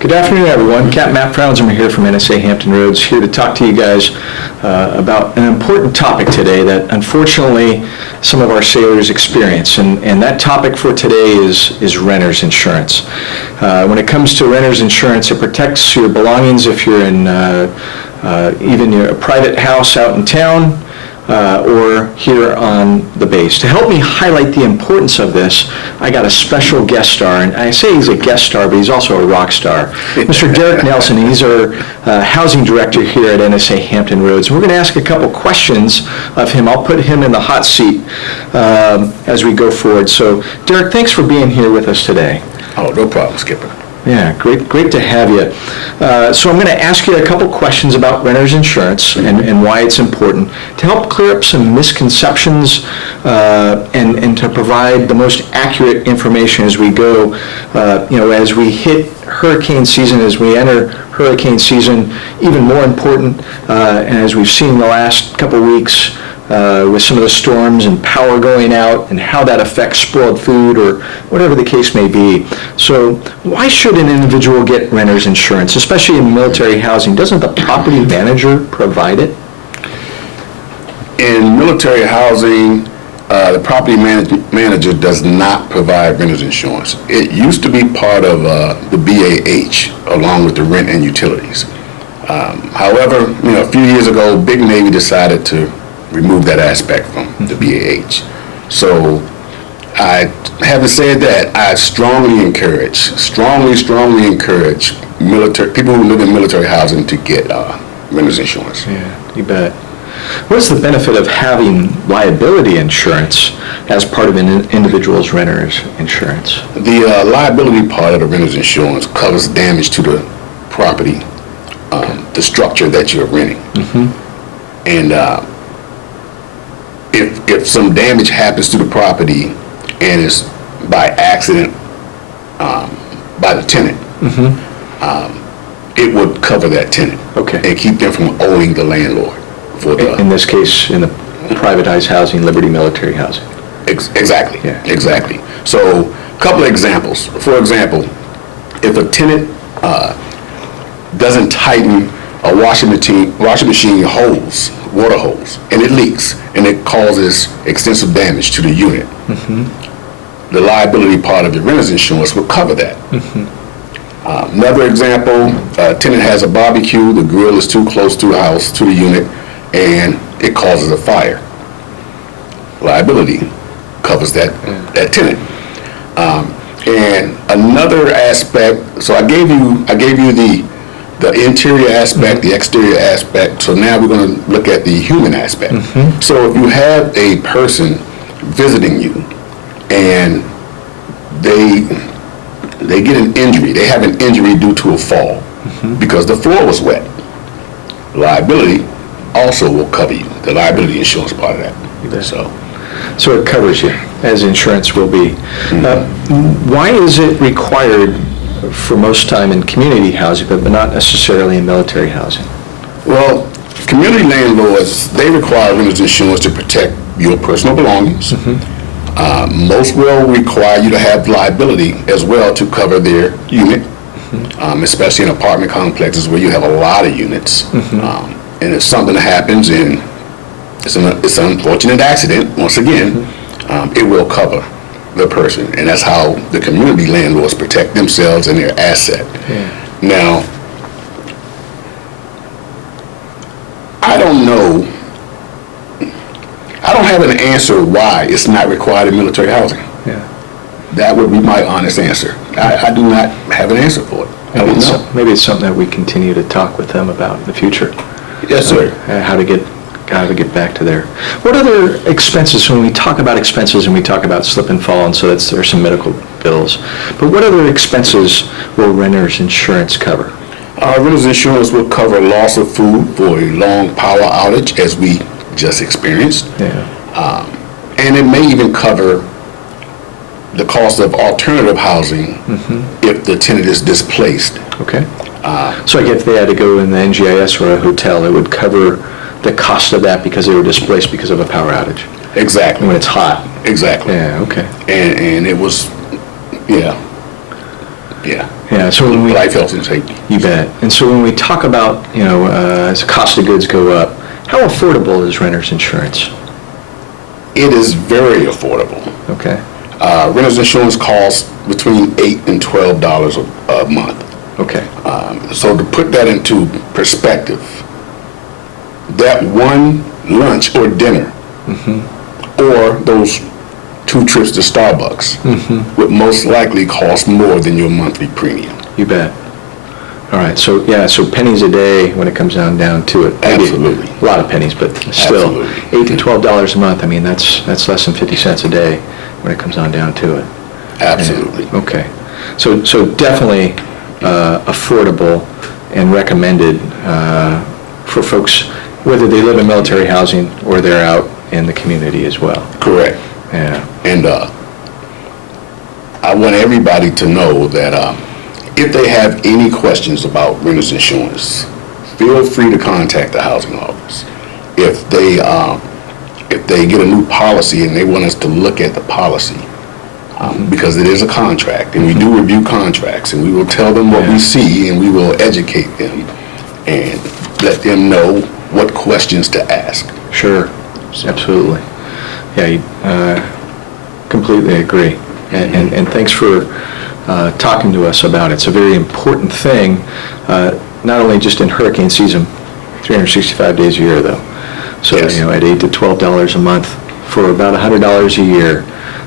Good afternoon, everyone. Capt. Frauenzimmer here from NSA Hampton Roads, here to talk to you guys about an important topic today that unfortunately some of our sailors experience. And that topic for today is renter's insurance. When it comes to renter's insurance, it protects your belongings if you're in even a private house out in town, or here on the base. To help me highlight the importance of this, I got a special guest star, and I say he's a guest star, but he's also a rock star. Mr. Derrick Nelson, he's our housing director here at NSA Hampton Roads. We're going to ask a couple questions of him. I'll put him in the hot seat as we go forward. So, Derrick, thanks for being here with us today. Oh, no problem, Skipper. Yeah, great to have you. So I'm going to ask you a couple questions about renter's insurance and why it's important to help clear up some misconceptions and to provide the most accurate information as we go, as we hit hurricane season, as we enter hurricane season, even more important, and as we've seen the last couple weeks, with some of the storms and power going out and how that affects spoiled food or whatever the case may be. So why should an individual get renter's insurance, especially in military housing? Doesn't the property manager provide it? In military housing, the property manager does not provide renter's insurance. It used to be part of the BAH along with the rent and utilities. However, a few years ago, Big Navy decided to remove that aspect from the BAH. So, having said that, I strongly encourage people who live in military housing to get renter's insurance. Yeah, you bet. What's the benefit of having liability insurance as part of an individual's renter's insurance? The liability part of the renter's insurance covers damage to the property, the structure that you're renting. Mm-hmm. And if some damage happens to the property and it's by accident by the tenant, it would cover that tenant and keep them from owing the landlord. In this case, in the privatized housing, Liberty Military Housing. Exactly. Yeah. Exactly. So, a couple of examples. For example, if a tenant doesn't tighten a washing machine hose, water hose, and it leaks, and it causes extensive damage to the unit, the liability part of the renter's insurance will cover that. Another example, a tenant has a barbecue, the grill is too close to the house, to the unit, and it causes a fire. Liability covers that tenant. And another aspect, so I gave you the interior aspect, the exterior aspect. So now we're going to look at the human aspect. So if you have a person visiting you and they get an injury, they have an injury due to a fall because the floor was wet, liability also will cover you, the liability insurance part of that. So it covers you, as insurance will be. Why is it required for most time in community housing, but not necessarily in military housing? Well, community landlords, they require renter's insurance to protect your personal belongings. Most will require you to have liability as well to cover their unit, especially in apartment complexes where you have a lot of units. And if something happens and it's an unfortunate accident, once again, it will cover the person, and that's how the community landlords protect themselves and their asset. Now, I don't have an answer why it's not required in military housing. That would be my honest answer. I do not have an answer for it. Maybe it's something that we continue to talk with them about in the future. Yes, sir. How to get back to there. What other expenses, when we talk about expenses and we talk about slip and fall, and so there's some medical bills, but what other expenses will renter's insurance cover? Renter's insurance will cover loss of food for a long power outage, as we just experienced. And it may even cover the cost of alternative housing if the tenant is displaced. So if they had to go in the NGIS or a hotel, it would cover the cost of that because they were displaced because of a power outage. Exactly. When it's hot. Exactly. Yeah, okay. And it was, yeah. Yeah, so when we... Life, health, and safety. You bet. And so when we talk about, as the cost of goods go up, how affordable is renter's insurance? It is very affordable. Okay. Renter's insurance costs between $8 and $12 a month. Okay. So to put that into perspective, that one lunch or dinner, or those 2 trips to Starbucks, would most likely cost more than your monthly premium. You bet. All right. So pennies a day when it comes down to it. Maybe Absolutely. a lot of pennies, but still, Absolutely. $8 to $12 a month. I mean, that's less than 50 cents a day when it comes down to it. Absolutely. Yeah. Okay. So definitely affordable and recommended for folks, whether they live in military housing or they're out in the community as well. Correct. Yeah. And I want everybody to know that if they have any questions about renter's insurance, feel free to contact the housing office. If they get a new policy and they want us to look at the policy, because it is a contract, and we do review contracts, and we will tell them what we see, and we will educate them and let them know what questions to ask. Sure. Absolutely. Yeah, completely agree. And thanks for talking to us about it. It's a very important thing, not only just in hurricane season, 365 days a year, though. So, Yes. At $8 to $12 a month for about $100 a year,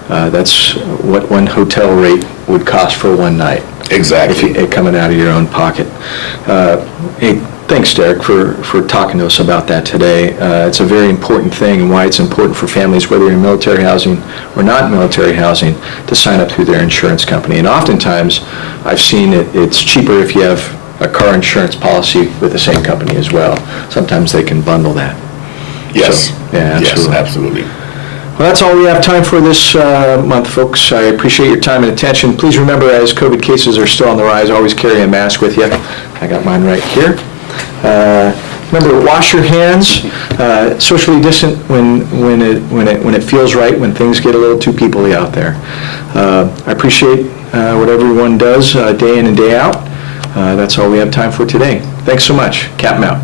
that's what one hotel rate would cost for one night. Exactly. If coming out of your own pocket. Hey, thanks, Derrick, for talking to us about that today. It's a very important thing, and why it's important for families, whether you're in military housing or not military housing, to sign up through their insurance company. And oftentimes, I've seen it's cheaper if you have a car insurance policy with the same company as well. Sometimes they can bundle that. Yes. So, yeah, absolutely. Yes, absolutely. Well, that's all we have time for this month, folks. I appreciate your time and attention. Please remember, as COVID cases are still on the rise, always carry a mask with you. I got mine right here. Remember, wash your hands. Socially distant when it feels right. When things get a little too peoply out there. I appreciate what everyone does day in and day out. That's all we have time for today. Thanks so much. Capt out.